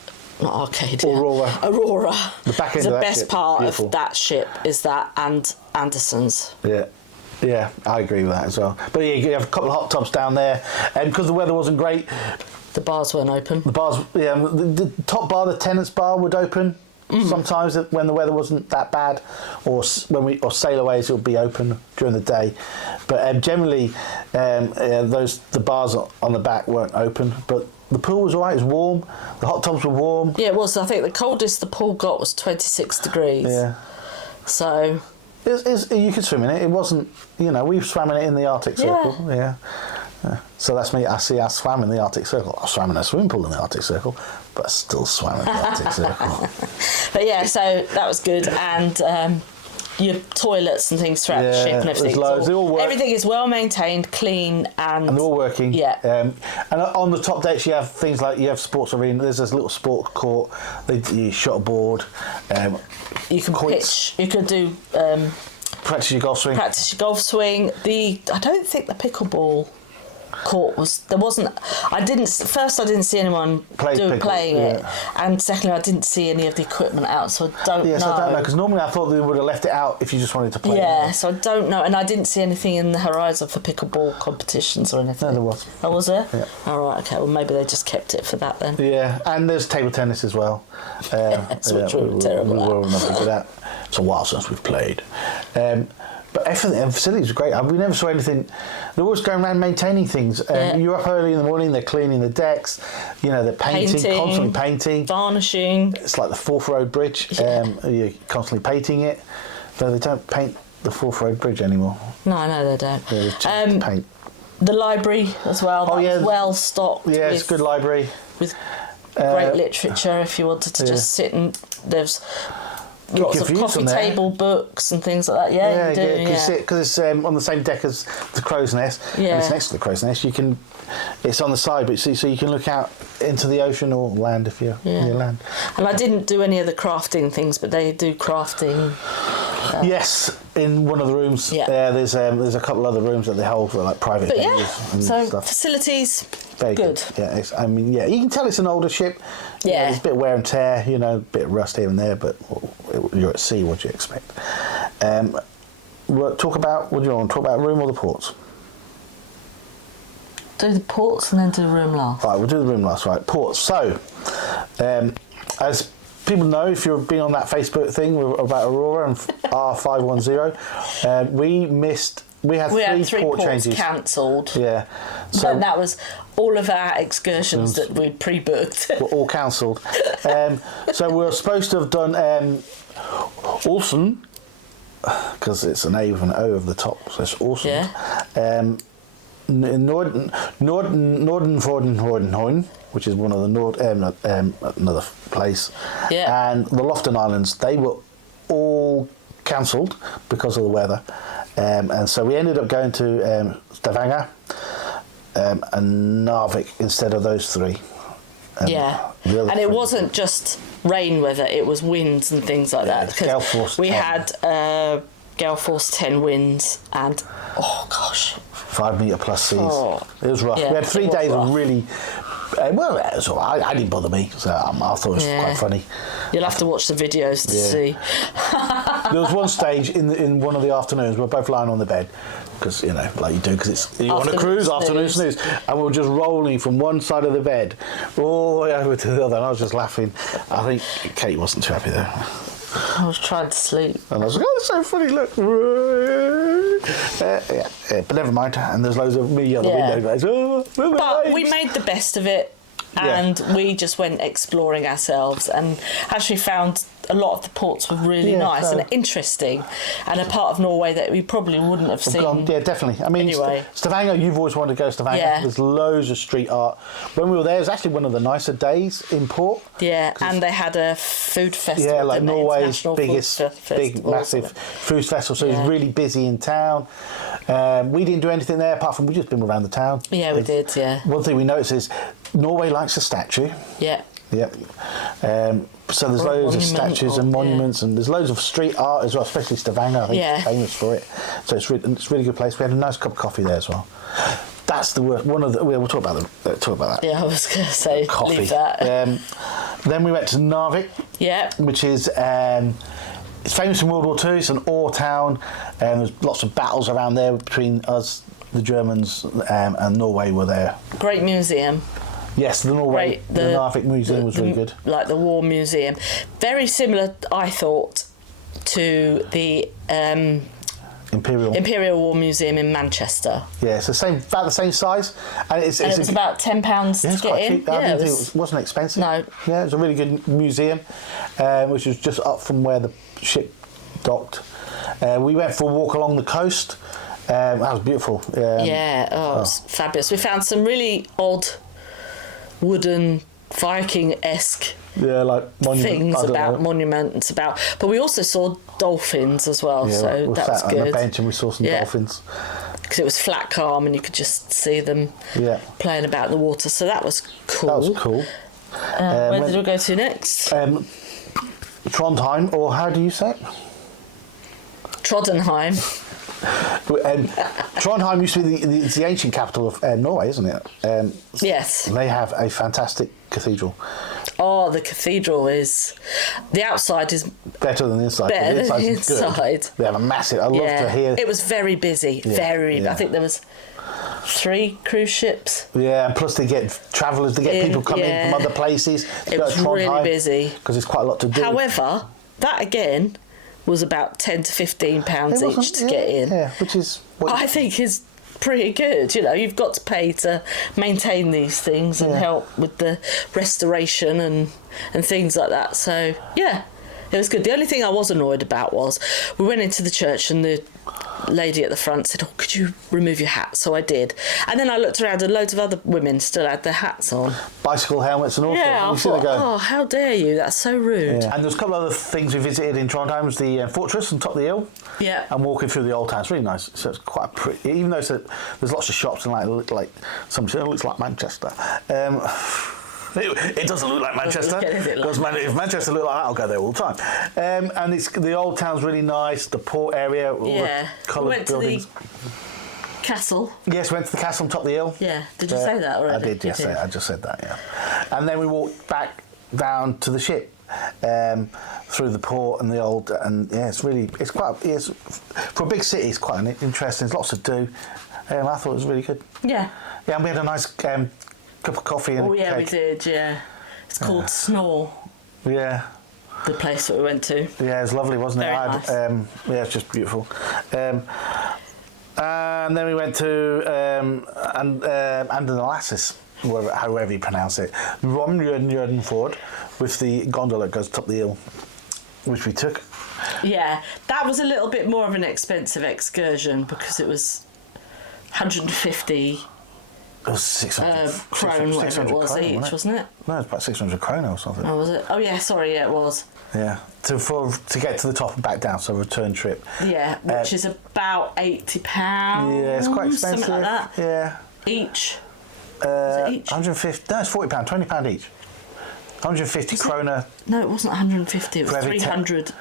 The back end of that best ship, part beautiful. of that ship is that, and Anderson's. Yeah, I agree with that as well. But you have a couple of hot tubs down there, and because the weather wasn't great, the bars weren't open. The top bar, the tenants bar, would open sometimes when the weather wasn't that bad, or sailaways, it would be open during the day. But generally, the bars on the back weren't open. But the pool was alright. It was warm. The hot tubs were warm. Yeah, it was. I think the coldest the pool got was 26 degrees. Yeah. So. You could swim in it. It wasn't, we swam in it in the Arctic Circle. Yeah. So that's me. I swam in the Arctic Circle. I swam in a swimming pool in the Arctic Circle, but I still swam in the Arctic Circle. But yeah, so that was good. And your toilets and things throughout the ship and everything. There's loads. They all work. Everything is well maintained, clean, and they're all working. Yeah. And on the top decks, you have things like you have sports arena. There's this little sport court. You shuttleboard. You can pitch. You could do. Practice your golf swing. Practice your golf swing. I don't think the pickleball court was. There wasn't. I didn't see anyone playing it, and secondly, I didn't see any of the equipment out, so I don't know. Yes, I don't know because normally I thought they would have left it out if you just wanted to play. Yeah, so I don't know, and I didn't see anything in the horizon for pickleball competitions or anything. No, there was. Oh, was there? Yeah. All right. Okay. Well, maybe they just kept it for that then. Yeah, and there's table tennis as well. That's what we were terrible at. We were not good at that. It's a while since we've played. But everything, the facilities are great. We never saw anything. They're always going around maintaining things. You're up early in the morning, they're cleaning the decks, they're painting, constantly painting. Varnishing. It's like the Forth Road Bridge. You're constantly painting it. Though they don't paint the Forth Road Bridge anymore. No, I know they don't. They just paint. The library as well. That was well stocked. Yeah, it's a good library. With great literature if you wanted to just sit and... There's... lots of coffee table books and things like that. Yeah, you do. Because it's on the same deck as the Crow's Nest. Yeah. And it's next to the Crow's Nest. It's on the side, but so you can look out into the ocean or land if you're near land. And I didn't do any of the crafting things, but they do crafting. Yes, in one of the rooms. Yeah. There's a couple other rooms that they hold for like private venues and stuff. Facilities. Very good. Yeah, you can tell it's an older ship. Yeah. There's a bit of wear and tear, a bit of rust here and there, but you're at sea, what do you expect? What do you want to talk about, room or the ports? Do the ports and then do the room last. Right, we'll do the room last, right. Ports. So, as people know, if you've been on that Facebook thing about Aurora and R510, we had three port changes cancelled. Yeah. So and that was all of our excursions that we'd pre-booked. Were all cancelled. So we were supposed to have done Olsen, because it's an A with an O over the top, so it's Olsen. Yeah. Nordenfjorden, which is one of the another place. Yeah. And the Lofton Islands, they were all cancelled because of the weather. And so we ended up going to Stavanger and Narvik instead of those three. And it wasn't just rain weather, it was winds and things like that. Gale Force we 10. had Gale Force 10 winds and, 5 metre plus seas. It was rough. Yeah, we had 3 days of really... it was all right. I didn't bother me, so I thought it was quite funny. You'll have to watch the videos to see. There was one stage in one of the afternoons, we're both lying on the bed, because, like you do, because you're on a cruise, afternoon snooze, and we were just rolling from one side of the bed all the way over to the other, and I was just laughing. I think Kate wasn't too happy there. I was trying to sleep. And I was like, it's so funny, look. But never mind. And there's loads of me on the window. But we made the best of it. And we just went exploring ourselves and actually found a lot of the ports were really nice and interesting, and a part of Norway that we probably wouldn't have seen. Yeah, definitely. I mean, anyway. Stavanger, you've always wanted to go to Stavanger. Yeah. There's loads of street art. When we were there, it was actually one of the nicer days in port. Yeah, and they had a food festival. Yeah, like Norway's biggest, massive food festival. So it was really busy in town. We didn't do anything there apart from we just been around the town. Yeah, we did, yeah. One thing we noticed is Norway likes a statue. Yeah. Yep. So there's loads of statues and monuments, and there's loads of street art as well, especially Stavanger. I think it's famous for it. So it's a really good place. We had a nice cup of coffee there as well. That's the worst. We'll talk about that. Yeah, I was going to say coffee. Leave that. Then we went to Narvik. Yeah. Which is it's famous in World War II. It's an ore town. There's lots of battles around there between us, the Germans, and Norway were there. Great museum. Yes, the Narvik Museum was really good. Like the War Museum. Very similar, I thought, to the Imperial War Museum in Manchester. Yeah, it's about the same size. And it was about £10 to get in. Cheap. It wasn't expensive. No. Yeah, it was a really good museum, which was just up from where the ship docked. We went for a walk along the coast. That was beautiful. It was fabulous. We found some really odd wooden Viking-esque like things about monuments but we also saw dolphins as well, so that was good. On a bench and we saw some dolphins because it was flat calm and you could just see them playing about in the water, so that was cool. Where did we go to next? Trondheim, or how do you say it? Troddenheim. Trondheim used to be the ancient capital of Norway, isn't it? Yes. They have a fantastic cathedral. Oh, the cathedral is... The outside is... Better than the inside. Better than the inside. Good. They have a massive... I love to hear... It was very busy. I think there was 3 cruise ships. Yeah, and plus they get travellers, they get people coming in from other places. It was really busy. Because there's quite a lot to do. However, that again was about £10 to £15 each to get in. Yeah, which is... I think is pretty good. You've got to pay to maintain these things and help with the restoration and things like that. So, yeah, it was good. The only thing I was annoyed about was we went into the church and the lady at the front said, "Oh, could you remove your hat?" So I did. And then I looked around and loads of other women still had their hats on. Bicycle helmets and all sorts. Yeah, I thought, oh, how dare you? That's so rude. Yeah. And there's a couple of other things we visited in Trondheim. Was the fortress on top of the hill. Yeah. And walking through the old town. It's really nice. So it's quite pretty. Even though there's lots of shops and like some it looks like Manchester. It doesn't look like Manchester. Because if Manchester looked like that, I'll go there all the time. And the old town's really nice. The port area, all the coloured buildings. To the castle. Yes, we went to the castle on top of the hill. Yeah. Did you say that already? I did. Yes, I just said that. Yeah. And then we walked back down to the ship. Through the port and the old, and it's for a big city, it's quite interesting. There's lots to do. I thought it was really good. Yeah. Yeah, and we had a nice cup of coffee and cake. We did. Yeah. It's called Snore. Yeah. The place that we went to. Yeah, it was lovely, wasn't it? Very nice. It's just beautiful. And then we went to Andenalassis, however you pronounce it, Norwegian Fjords, with the gondola that goes top of the hill, which we took. Yeah, that was a little bit more of an expensive excursion because it was 150. It was 600 krone, whatever it was each, wasn't it? No, it was about 600 krone or something. Oh, was it? Oh, yeah, sorry, yeah, it was. Yeah, to get to the top and back down, so a return trip. Yeah, which is about £80. Yeah, it's quite expensive. Something like that. Yeah. Each. Was it each? 150. No, it's £40, £20 each. 150 kroner. No, it wasn't 150. It was 300.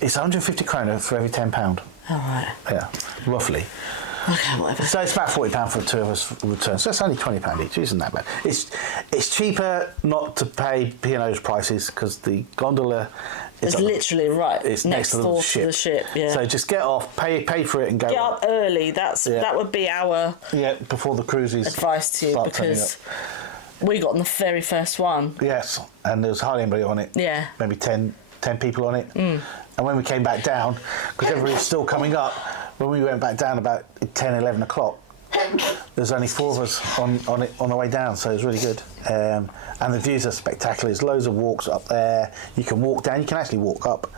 It's 150 kroner for every £10. Oh, right. Yeah, roughly. Okay, whatever. So it's about £40 for 2 of us return. So it's only £20 each. Isn't that bad? It's cheaper not to pay P&O's prices because the gondola is literally it's next door to the ship. Yeah. So just get off, pay for it, and go. Get up early. That would be our before the cruises. Advice to you because we got on the very first one. Yes, and there was hardly anybody on it. Yeah. Maybe 10 people on it. Mm. And when we came back down, because everybody was still coming up, when we went back down about 10, 11 o'clock, there's only 4 of us on the way down, so it was really good. And the views are spectacular. There's loads of walks up there. You can walk down. You can actually walk up.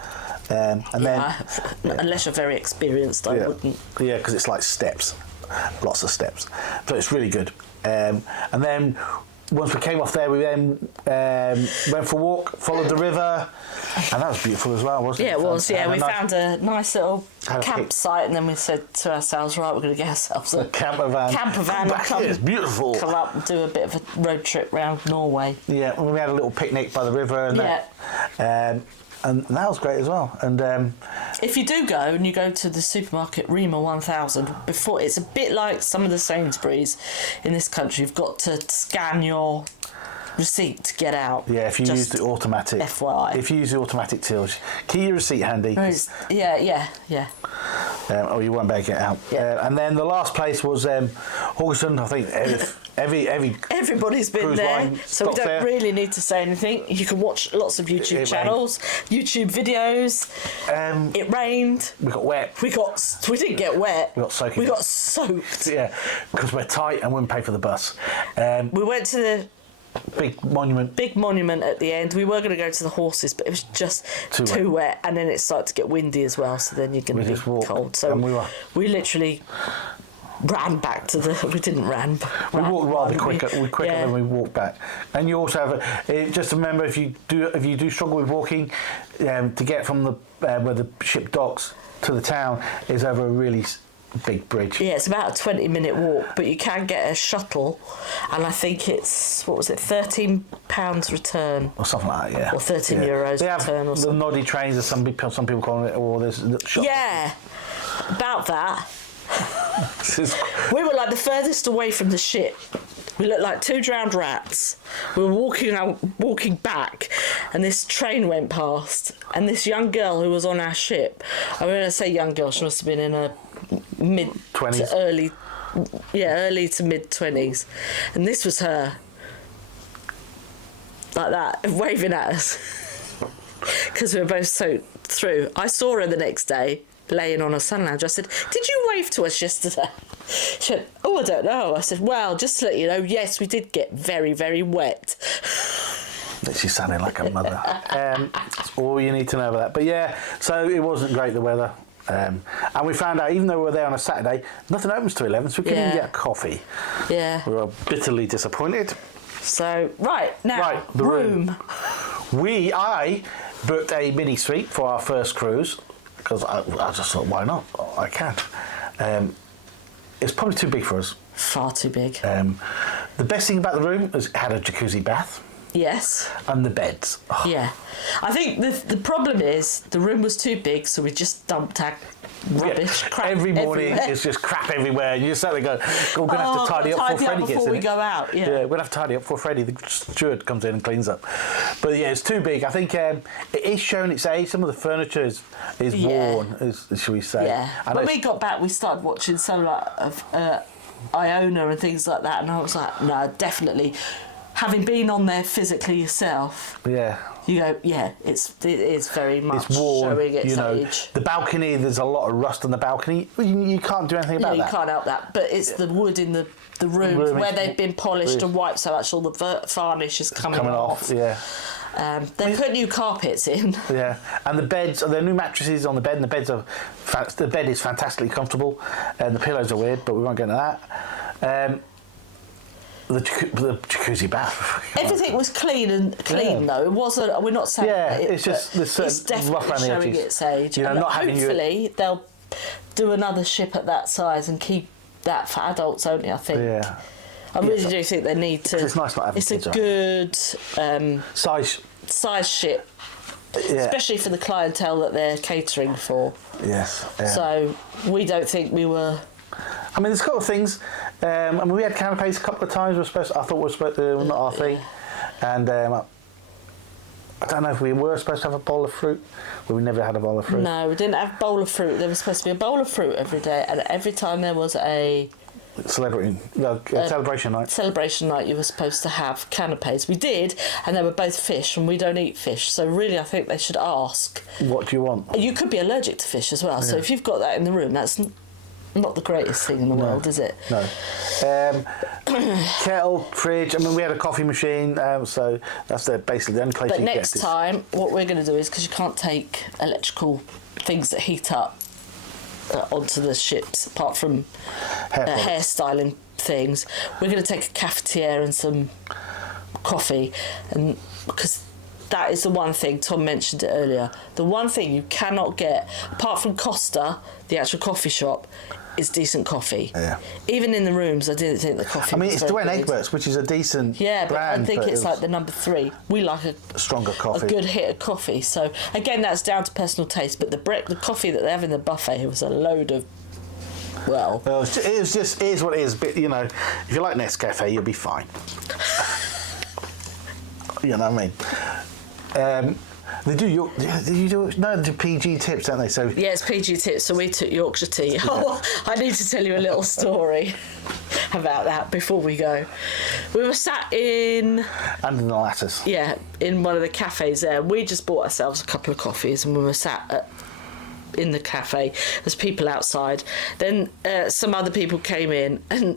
Unless you're very experienced, I wouldn't. Yeah, because it's like steps, lots of steps. So it's really good. And then once we came off there, we then went for a walk, followed the river, and that was beautiful as well, wasn't it? Yeah, it was. Yeah, we found a nice little campsite, and then we said to ourselves, right, we're going to get ourselves a camper van. It's beautiful. Come up and do a bit of a road trip around Norway. Yeah, and we had a little picnic by the river and that. And that was great as well. And if you do go and you go to the supermarket Rema 1000, before it's a bit like some of the Sainsbury's in this country. You've got to scan your receipt to get out. Yeah, if you use the automatic. FYI. If you use the automatic tills, keep your receipt handy. Yeah. Or you won't be able to get out. Yeah. And then the last place was Haugesund. I think everybody's been there, so we don't really need to say anything. You can watch lots of YouTube channels, YouTube videos. It rained. We got wet. We didn't get wet. We got soaking. We got soaked. Yeah, because we're tight and wouldn't pay for the bus. We went to the big monument. Big monument at the end. We were going to go to the horses, but it was just too wet. And then it started to get windy as well, so then you're going to be cold. So we literally ran back to the... We didn't ran. We walked rather quicker than we walked back. And you also have... just remember, if you do struggle with walking, to get from the where the ship docks to the town is over a really big bridge. Yeah, it's about a 20-minute walk, but you can get a shuttle, and I think it's, what was it, £13 return? Or something like that, yeah. Or €13 return or something. The noddy trains, as some people call it, or there's shuttles. Yeah, about that. We were like the furthest away from the ship. We looked like two drowned rats. We were walking back, and this train went past, and this young girl who was on our ship, I'm going to say young girl, she must have been in her mid-20s to early to mid-20s, and this was her, like that, waving at us, because we were both soaked through. I saw her the next day, laying on a sun lounge. I said, "Did you wave to us yesterday?" She said, "Oh, I don't know." I said, "Well, just to let you know, yes, we did get very, very wet." She sounded like a mother. That's all you need to know about that. But yeah, so it wasn't great, the weather. And we found out, even though we were there on a Saturday, nothing opens till 11, so we couldn't even get a coffee. Yeah. We were bitterly disappointed. So, the room. I booked a mini suite for our first cruise, because I just thought, why not? I can. It's probably too big for us. Far too big. The best thing about the room is it had a jacuzzi bath. Yes. And the beds. Oh. Yeah. I think the problem is the room was too big, so we just dumped our rubbish, crap every morning everywhere. it's just crap everywhere. You just sat there going, we're going to have to tidy up before Freddie gets in. Before we go out, yeah. Yeah, we're going to have to tidy up before Freddie, the steward, comes in and cleans up. But yeah, it's too big. I think it is showing its age. Some of the furniture is worn, shall we say. Yeah. When we got back, we started watching some of Iona and things like that, and I was like, no, definitely. Having been on there physically yourself, you go, it is very much showing its age. The balcony, there's a lot of rust on the balcony. You can't do anything about that. You can't help that. But it's the wood in the rooms where they've been polished and wiped, so much all the varnish is coming off. Yeah. They put new carpets in. Yeah, and the beds, there are new mattresses on the bed, and the bed is fantastically comfortable, and the pillows are weird, but we won't get into that. The jacuzzi bath. Everything was clean though. It wasn't. We're not saying that. It's just there's definitely showing its age. Hopefully they'll do another ship at that size and keep that for adults only. I think. Yeah. I really do think they need to. It's nice not having kids. It's a good size ship. Yeah. Especially for the clientele that they're catering for. Yes. Yeah. So we don't think we were. I mean, there's a couple of things. We had canapes a couple of times. I thought we were supposed to, not our thing. And I don't know if we were supposed to have a bowl of fruit, but we never had a bowl of fruit. No, we didn't have a bowl of fruit. There was supposed to be a bowl of fruit every day, and every time there was a celebration night. Celebration night, you were supposed to have canapes. We did, and they were both fish, and we don't eat fish. So really, I think they should ask. What do you want? You could be allergic to fish as well. Yeah. So if you've got that in the room, that's not the greatest thing in the world, is it? No. Kettle, fridge. I mean, we had a coffee machine, so that's basically the only place you get. But next time, what we're going to do is, because you can't take electrical things that heat up onto the ships, apart from hairstyling things, we're going to take a cafetiere and some coffee, and because that is the one thing, Tom mentioned it earlier, the one thing you cannot get, apart from Costa, the actual coffee shop, is decent coffee. Yeah. Even in the rooms, I didn't think the coffee was it's Dwayne Egbert's, which is a decent brand. But I think it's like the number 3. We like a stronger coffee. A good hit of coffee. So, again, that's down to personal taste, but the coffee that they have in the buffet was a load of, well, it is what it is. But, if you like Nescafe, you'll be fine. You know what I mean? They do PG tips, don't they? So yeah, it's PG tips. So we took Yorkshire tea. Oh, I need to tell you a little story about that before we go. We were sat in under the lattice. Yeah, in one of the cafes there. We just bought ourselves a couple of coffees, and we were sat in the cafe. There's people outside. Then some other people came in, and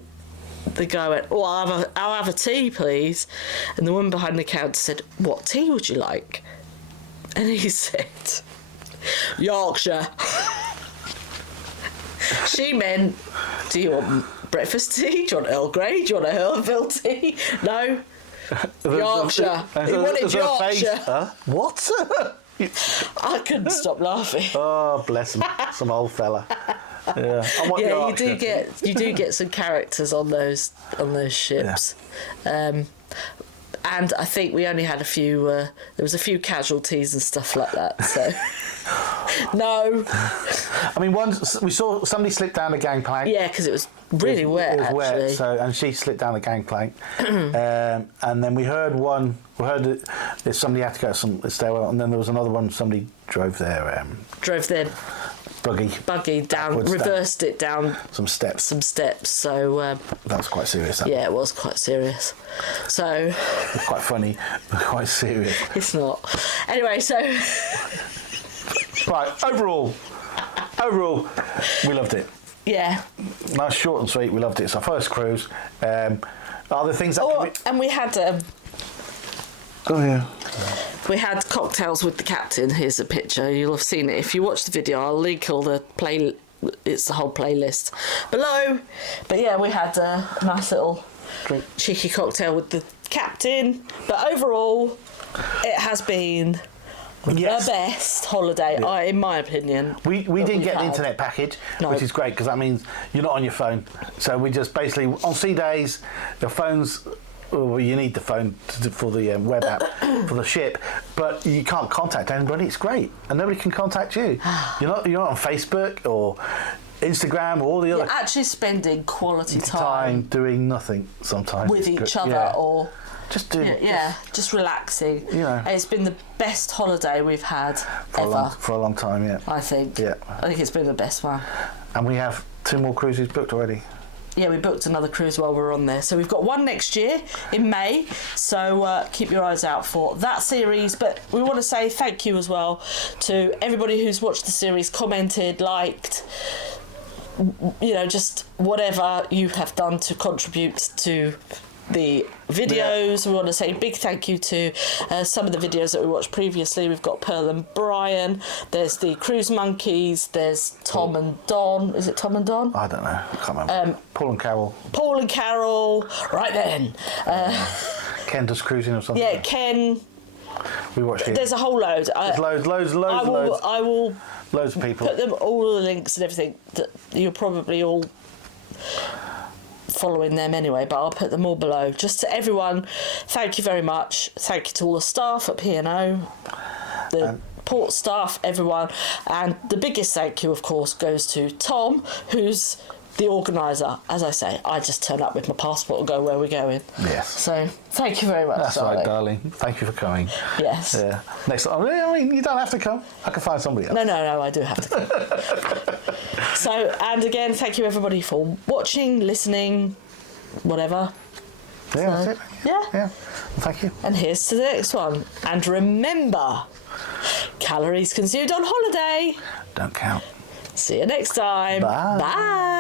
the guy went, "Oh, I'll have a tea, please." And the woman behind the counter said, "What tea would you like?" And he said, "Yorkshire." She meant, "Do you want breakfast tea? Do you want Earl Grey? Do you want a Herville tea?" No. Yorkshire. He wanted Yorkshire. Huh? What? I couldn't stop laughing. Oh, bless him. Some old fella. Yeah, you do get some characters on those ships. Yeah. And I think we only had a few. There was a few casualties and stuff like that. So no. I mean, once we saw somebody slip down the gangplank. Yeah, because it was really wet. It was actually. wet. And she slipped down the gangplank, and then we heard one. We heard that somebody had to go to some stairwell, and then there was another one. Somebody drove their buggy down, reversed it down some steps. So that was quite serious. Yeah, it was quite serious. So it's quite funny, but quite serious. It's not. Anyway, so right. Overall, we loved it. Yeah. Nice, short and sweet. We loved it. It's our first cruise. Are there things that? And we had. Oh yeah. We had cocktails with the captain. Here's a picture. You'll have seen it if you watch the video. I'll link all the it's the whole playlist below. But yeah, we had a nice little cheeky cocktail with the captain. But overall, it has been the best holiday, in my opinion. We didn't get the internet package, which is great because that means you're not on your phone. So we just basically on sea days, your phone's. Well, you need the phone for the web app for the ship, but you can't contact anybody. It's great, and nobody can contact you. You're not on Facebook or Instagram or all the other. You're actually spending quality time doing nothing sometimes with each other, or just doing just relaxing. You know, it's been the best holiday we've had ever for a long time. Yeah, I think. Yeah, I think it's been the best one. And we have 2 more cruises booked already. Yeah, we booked another cruise while we're on there. So we've got one next year in May. So keep your eyes out for that series. But we want to say thank you as well to everybody who's watched the series, commented, liked, just whatever you have done to contribute to the videos. We want to say a big thank you to some of the videos that we watched previously. We've got Pearl and Brian, there's the Cruise Monkeys, there's Tom and Don. Is it Tom and Don? I don't know, I can't remember. Paul and Carol, right then. Ken does cruising or something. Yeah, Ken. We watched it. There's a whole load. There's loads. I will loads of people put them all the links and everything that you're probably all following them anyway, but I'll put them all below. Just to everyone, thank you very much. Thank you to all the staff at P&O, the port staff, everyone, and the biggest thank you of course goes to Tom, who's the organiser. As I say, I just turn up with my passport and go where we're going. Yes. So thank you very much. That's darling. right, darling. Thank you for coming. Yes. Yeah. Next time, I mean, you don't have to come. I can find somebody else. No, I do have to come. So, and again, thank you everybody for watching, listening, whatever. Yeah, that's it. Yeah. Well, thank you. And here's to the next one. And remember, calories consumed on holiday don't count. See you next time. Bye. Bye.